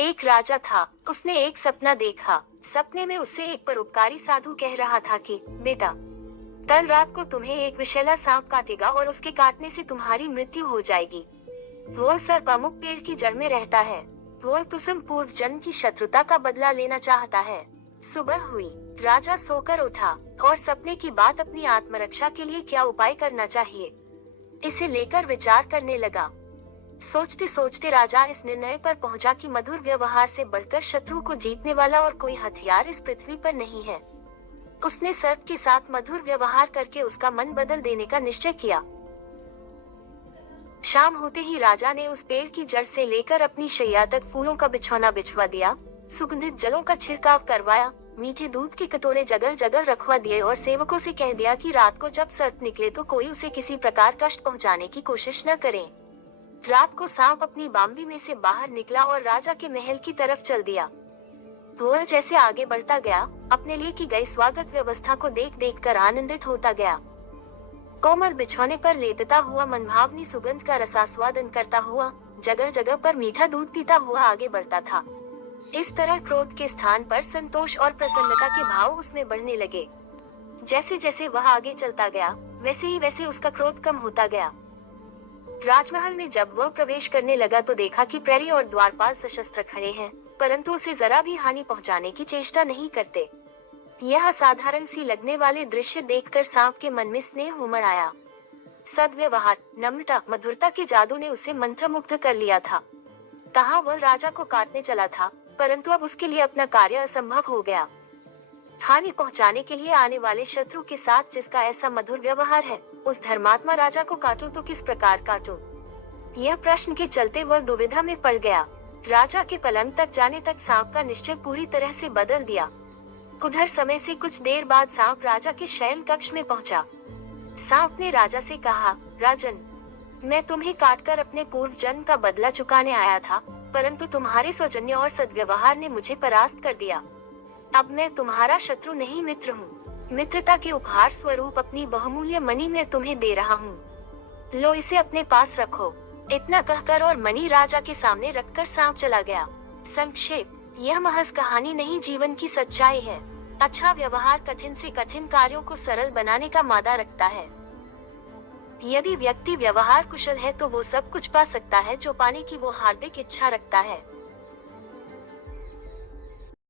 एक राजा था। उसने एक सपना देखा। सपने में उससे एक परोपकारी साधु कह रहा था कि बेटा, कल रात को तुम्हें एक विषैला सांप काटेगा और उसके काटने से तुम्हारी मृत्यु हो जाएगी। वो सर्पमुख पेड़ की जड़ में रहता है। वो तुम पूर्व जन्म की शत्रुता का बदला लेना चाहता है। सुबह हुई। राजा सोकर उठा और सपने की बात अपनी आत्मरक्षा के लिए क्या उपाय करना चाहिए, इसे लेकर विचार करने लगा। सोचते सोचते राजा इस निर्णय पर पहुंचा कि मधुर व्यवहार से बढ़कर शत्रु को जीतने वाला और कोई हथियार इस पृथ्वी पर नहीं है। उसने सर्प के साथ मधुर व्यवहार करके उसका मन बदल देने का निश्चय किया। शाम होते ही राजा ने उस पेड़ की जड़ से लेकर अपनी शैया तक फूलों का बिछौना बिछवा दिया, सुगंधित जलों का छिड़काव करवाया, मीठे दूध के कटोरे जगह जगह रखवा दिए और सेवकों से कह दिया कि रात को जब सर्प निकले तो कोई उसे किसी प्रकार कष्ट पहुंचाने की कोशिश न करे। रात को सांप अपनी बाम्बी में से बाहर निकला और राजा के महल की तरफ चल दिया। वह जैसे आगे बढ़ता गया, अपने लिए की गई स्वागत व्यवस्था को देख देख कर आनंदित होता गया। कोमल बिछौने पर लेटता हुआ मनभावनी सुगंध का रसास्वादन करता हुआ जगह जगह पर मीठा दूध पीता हुआ आगे बढ़ता था। इस तरह क्रोध के स्थान पर संतोष और प्रसन्नता के भाव उसमें बढ़ने लगे। जैसे जैसे वह आगे चलता गया, वैसे ही वैसे उसका क्रोध कम होता गया। राजमहल में जब वह प्रवेश करने लगा तो देखा कि प्रहरी और द्वारपाल सशस्त्र खड़े हैं, परंतु उसे जरा भी हानि पहुंचाने की चेष्टा नहीं करते। यह असाधारण सी लगने वाले दृश्य देखकर सांप के मन में स्नेह उमड़ आया। सद्व्यवहार, नम्रता, मधुरता के जादू ने उसे मंत्रमुग्ध कर लिया था। कहाँ वह राजा को काटने चला था, परंतु अब उसके लिए अपना कार्य असंभव हो गया। हानि पहुंचाने के लिए आने वाले शत्रु के साथ जिसका ऐसा मधुर व्यवहार है, उस धर्मात्मा राजा को काटूं तो किस प्रकार काटूं? यह प्रश्न के चलते वह दुविधा में पड़ गया। राजा के पलंग तक जाने तक सांप का निश्चय पूरी तरह से बदल दिया। उधर समय से कुछ देर बाद सांप राजा के शयन कक्ष में पहुंचा। सांप ने राजा से कहा, राजन, मैं तुम्हें काटकर अपने पूर्व जन्म का बदला चुकाने आया था, परंतु तुम्हारे सौजन्य और सद्व्यवहार ने मुझे परास्त कर दिया। अब मैं तुम्हारा शत्रु नहीं मित्र हूँ। मित्रता के उपहार स्वरूप अपनी बहुमूल्य मणि मैं तुम्हें दे रहा हूँ। लो, इसे अपने पास रखो। इतना कहकर और मणि राजा के सामने रखकर सांप चला गया। संक्षेप, यह महज कहानी नहीं, जीवन की सच्चाई है। अच्छा व्यवहार कठिन से कठिन कार्यों को सरल बनाने का मादा रखता है। यदि व्यक्ति व्यवहार कुशल है तो वो सब कुछ पा सकता है जो पाने की वो हार्दिक इच्छा रखता है।